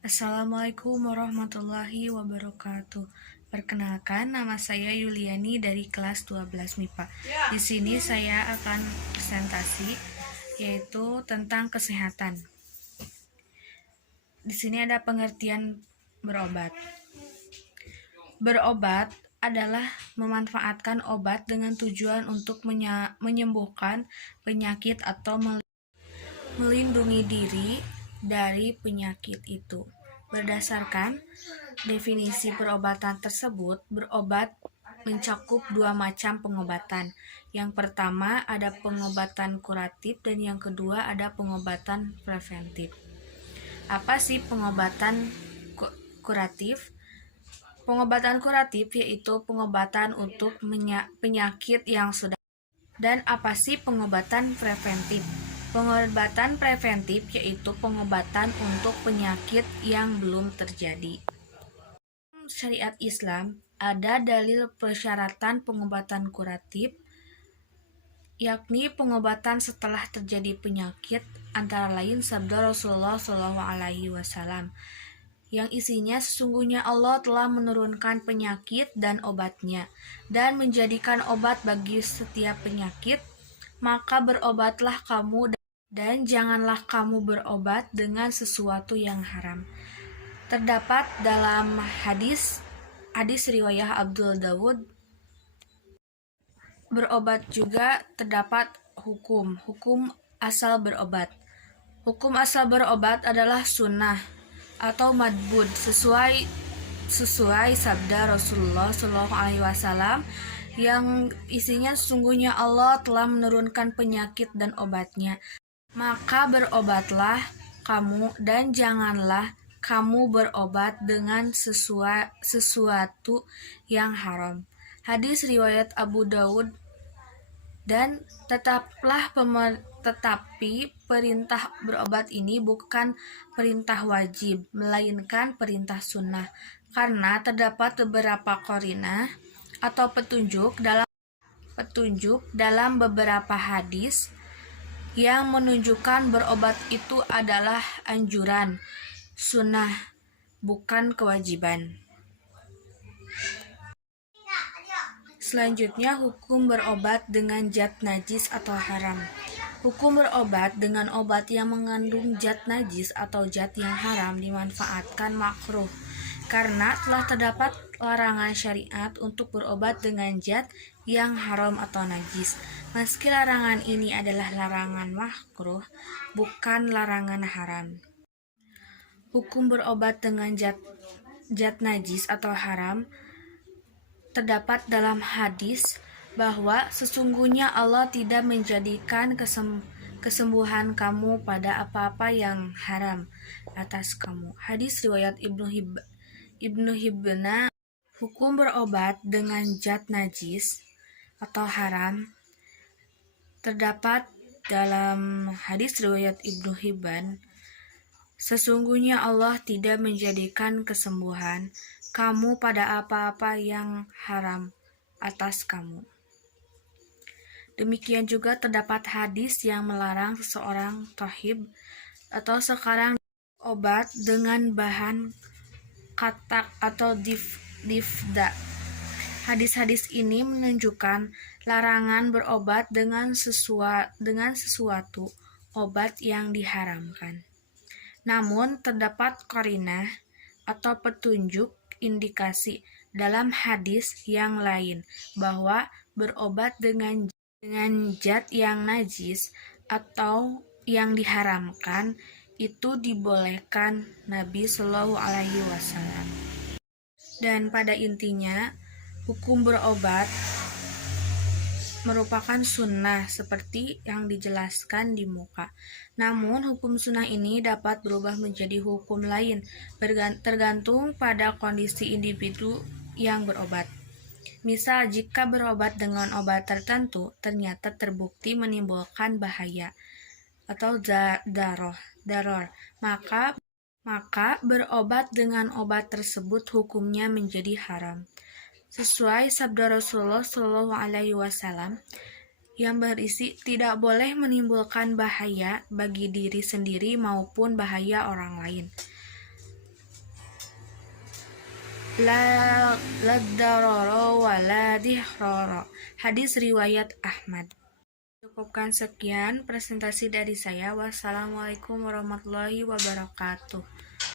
Assalamualaikum warahmatullahi wabarakatuh. Perkenalkan, nama saya Yuliani dari kelas 12 MIPA. Di sini saya akan presentasi yaitu tentang kesehatan. Di sini ada pengertian berobat. Berobat adalah memanfaatkan obat dengan tujuan untuk menyembuhkan penyakit atau melindungi diri dari penyakit itu. Berdasarkan definisi perobatan tersebut, berobat mencakup dua macam pengobatan. Yang pertama ada pengobatan kuratif dan yang kedua ada pengobatan preventif. Apa sih pengobatan kuratif? Pengobatan kuratif yaitu pengobatan untuk penyakit yang sudah. Dan apa sih pengobatan preventif? Pengobatan preventif yaitu pengobatan untuk penyakit yang belum terjadi. Syariat Islam ada dalil persyaratan pengobatan kuratif, yakni pengobatan setelah terjadi penyakit, antara lain sabda Rasulullah SAW yang isinya sesungguhnya Allah telah menurunkan penyakit dan obatnya dan menjadikan obat bagi setiap penyakit, maka berobatlah kamu dan janganlah kamu berobat dengan sesuatu yang haram. Terdapat dalam hadis riwayat Abdul Dawud. Berobat juga terdapat hukum asal berobat. Hukum asal berobat adalah sunnah atau madbud sesuai sabda Rasulullah SAW yang isinya sesungguhnya Allah telah menurunkan penyakit dan obatnya. Maka berobatlah kamu dan janganlah kamu berobat dengan sesuatu yang haram. Hadis riwayat Abu Daud. Dan tetapi perintah berobat ini bukan perintah wajib, melainkan perintah sunnah, karena terdapat beberapa qarinah atau petunjuk dalam beberapa hadis yang menunjukkan berobat itu adalah anjuran, sunnah, bukan kewajiban. Selanjutnya, hukum berobat dengan zat najis atau haram. Hukum berobat dengan obat yang mengandung zat najis atau zat yang haram dimanfaatkan makruh, karena telah terdapat larangan syariat untuk berobat dengan zat yang haram atau najis. Meski larangan ini adalah larangan makruh, bukan larangan haram. Hukum berobat dengan zat najis atau haram terdapat dalam hadis bahwa sesungguhnya Allah tidak menjadikan kesembuhan kamu pada apa-apa yang haram atas kamu. Hadis riwayat Ibnu Hibna. Hukum berobat dengan zat najis atau haram terdapat dalam hadis riwayat Ibnu Hibban. Sesungguhnya Allah tidak menjadikan kesembuhan kamu pada apa-apa yang haram atas kamu. Demikian juga terdapat hadis yang melarang seseorang tohib atau sekarang obat dengan bahan katak atau difda. Hadis-hadis ini menunjukkan larangan berobat dengan sesuatu obat yang diharamkan. Namun terdapat qarinah atau petunjuk indikasi dalam hadis yang lain bahwa berobat dengan zat yang najis atau yang diharamkan itu dibolehkan Nabi Shallallahu Alaihi Wasallam. Dan pada intinya hukum berobat merupakan sunnah seperti yang dijelaskan di muka. Namun hukum sunnah ini dapat berubah menjadi hukum lain tergantung pada kondisi individu yang berobat. Misal jika berobat dengan obat tertentu ternyata terbukti menimbulkan bahaya atau daror, maka berobat dengan obat tersebut hukumnya menjadi haram. Sesuai sabda Rasulullah SAW yang berisi tidak boleh menimbulkan bahaya bagi diri sendiri maupun bahaya orang lain. la darara wa la dihrara. Hadis riwayat Ahmad. Cukupkan sekian presentasi dari saya. Wassalamualaikum warahmatullahi wabarakatuh.